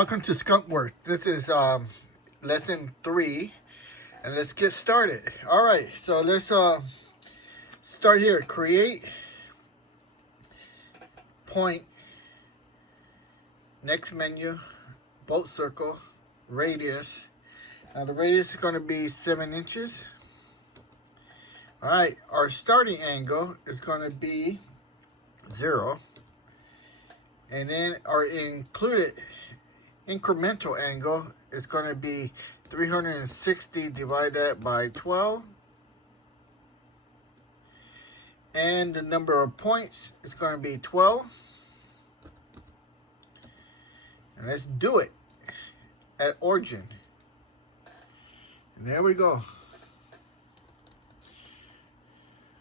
Welcome to Skunkworks. This is lesson 3, and let's get started. All right, so let's start here. Create point, next menu, bolt circle, radius. Now the radius is going to be 7 inches. All right, our starting angle is going to be 0, and then our included incremental angle is going to be 360 divided that by 12, and the number of points is going to be 12. And let's do it at origin. And there we go.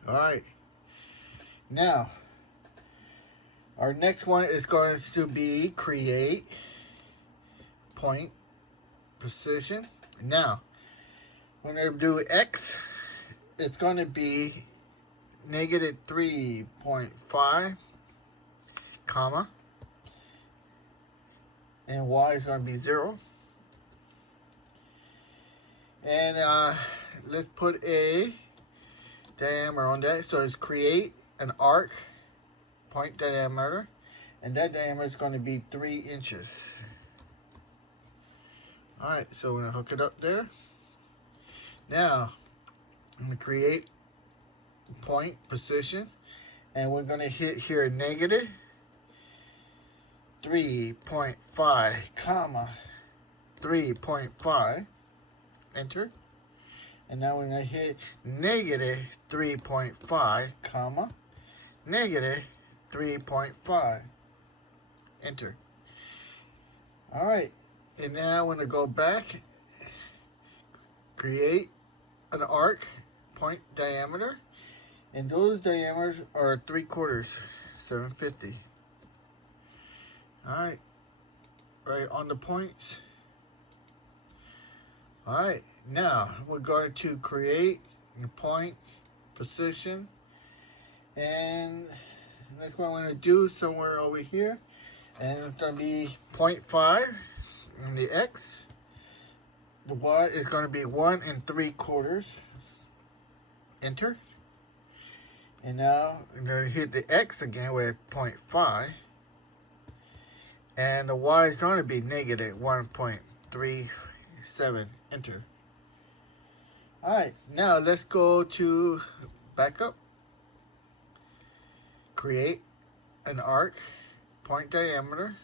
All right. Now, our next one is going to be create point position. Now, when I do X, it's going to be negative 3.5, comma, and Y is going to be 0. And let's put a diameter on that. So it's create an arc, point diameter, and that diameter is going to be 3 inches. Alright, so we're going to hook it up there. Now, I'm going to create point position, and we're going to hit here negative 3.5, comma, 3.5, enter. And now we're going to hit negative 3.5, comma, negative 3.5, enter. Alright, and now I'm going to go back, create an arc, point diameter, and those diameters are 3/4, 750. Alright, right on the points. Alright, now we're going to create a point position, and that's what I'm going to do somewhere over here, and it's going to be 0.5 on the X. The Y is going to be 1 3/4, enter. And now I'm going to hit the X again with 0.5, and the Y is going to be negative 1.37, enter. Alright, now let's go to back up, create an arc, point diameter,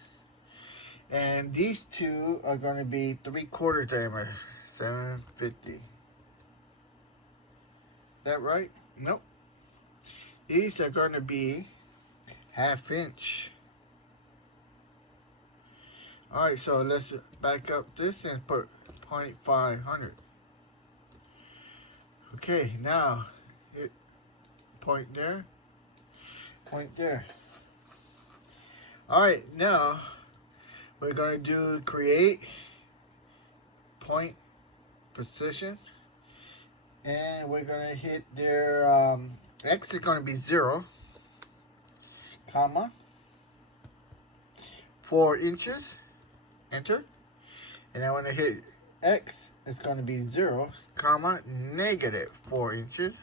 and these two are going to be 3/4 diameter, 750. Is that right? Nope. These are going to be 1/2 inch. Alright, so let's back up this and put 0.500. Okay, now hit point there, point there. Alright, now we're going to do create point position, and we're going to hit their X is going to be 0, comma, 4 inches, enter. And then when I hit X, it's going to be 0, comma, negative 4 inches.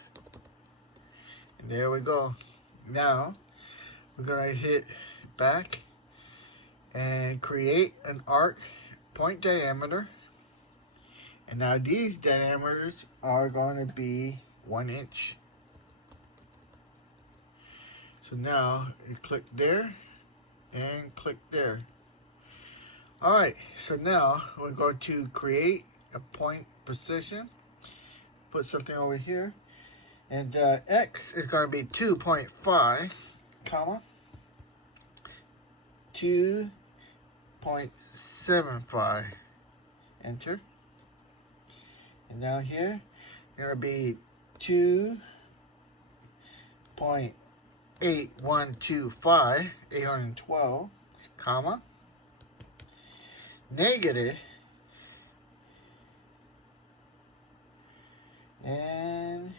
And there we go. Now, we're going to hit back and create an arc, point diameter. And now these diameters are going to be 1 inch. So now you click there and click there. Alright, so now we're going to create a point position. Put something over here. And X is going to be 2.5, comma, 2.75, enter. And now here, it's going to be 2.8125, 812, comma, negative, and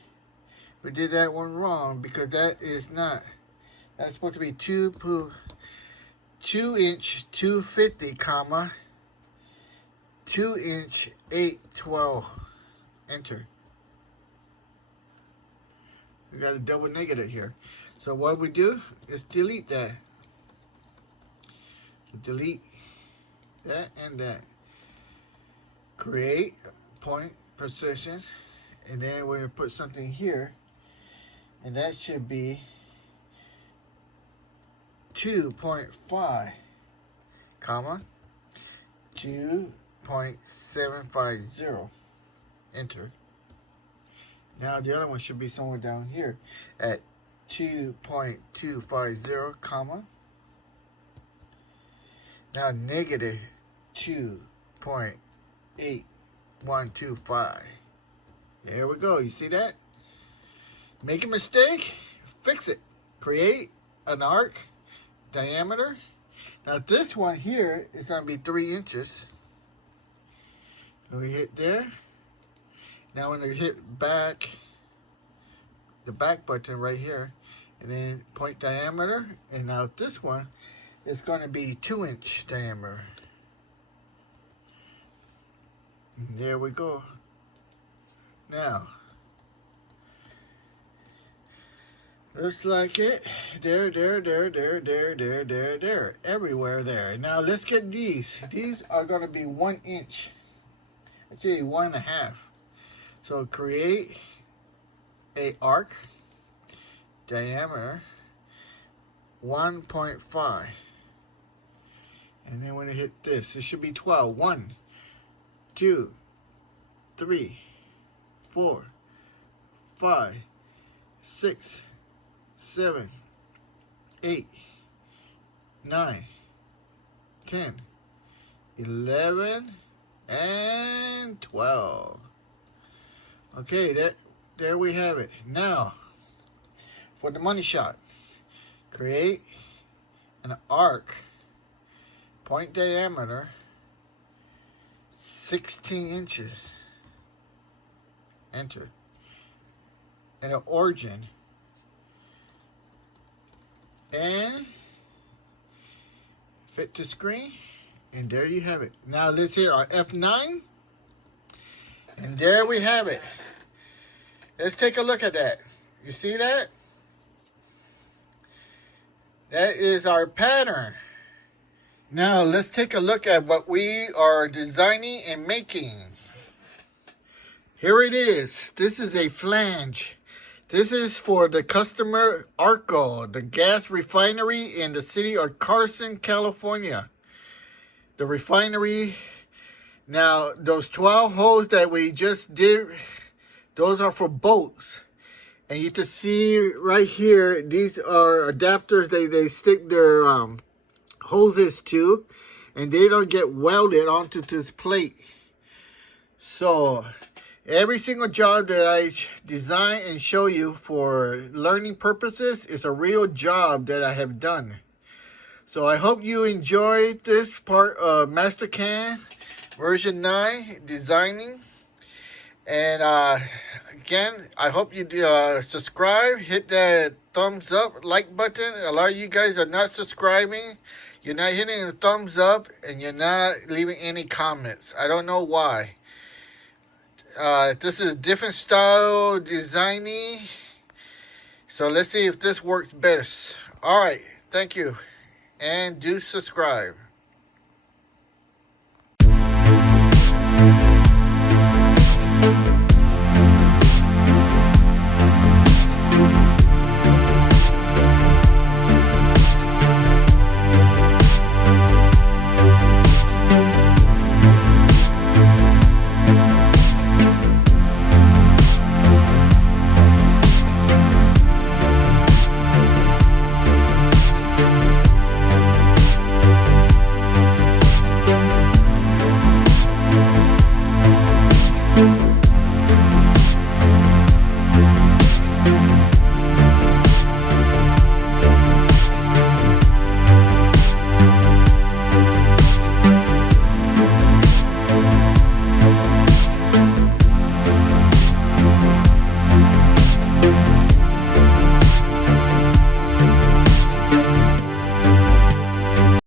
we did that one wrong because that is not, that's supposed to be 2 inch 250, comma 2" 8/12. Enter. We got a double negative here. So what we do is delete that. Delete that and that. Create point position, and then we're going to put something here, and that should be 2.5, comma 2.750. Enter. Now the other one should be somewhere down here at 2.250, comma. Now negative 2.8125. There we go. You see that? Make a mistake, fix it. Create an arc diameter. Now this one here is going to be 3 inches. So we hit there. Now when we hit back, the back button right here, and then point diameter, and now this one is going to be 2-inch diameter. And there we go. Now, looks like it. There, everywhere there. Now let's get these. These are going to be 1 inch. Actually 1.5. So create a arc diameter 1.5, and then when you hit this, it should be 12. 1, 2, 3, 4, 5, 6, 7, 8, 9, 10, 11, and 12. Okay, there we have it. Now, for the money shot, create an arc, point diameter, 16 inches. Enter. And an origin. And fit to screen. And there you have it. Now let's hit our F9. And there we have it. Let's take a look at that. You see that? That is our pattern. Now let's take a look at what we are designing and making. Here it is. This is a flange. This is for the customer Arco, the gas refinery in the city of Carson, California. The refinery. Now those 12 holes that we just did, those are for boats. And you can see right here, these are adapters they stick their hoses to, and they don't get welded onto this plate. So every single job that I design and show you for learning purposes is a real job that I have done. So I hope you enjoyed this part of Mastercam version 9 designing. And again, I hope you subscribe, hit that thumbs up, like button. A lot of you guys are not subscribing. You're not hitting the thumbs up, and you're not leaving any comments. I don't know why. This is a different style designing. So let's see if this works best. Alright, thank you. And do subscribe.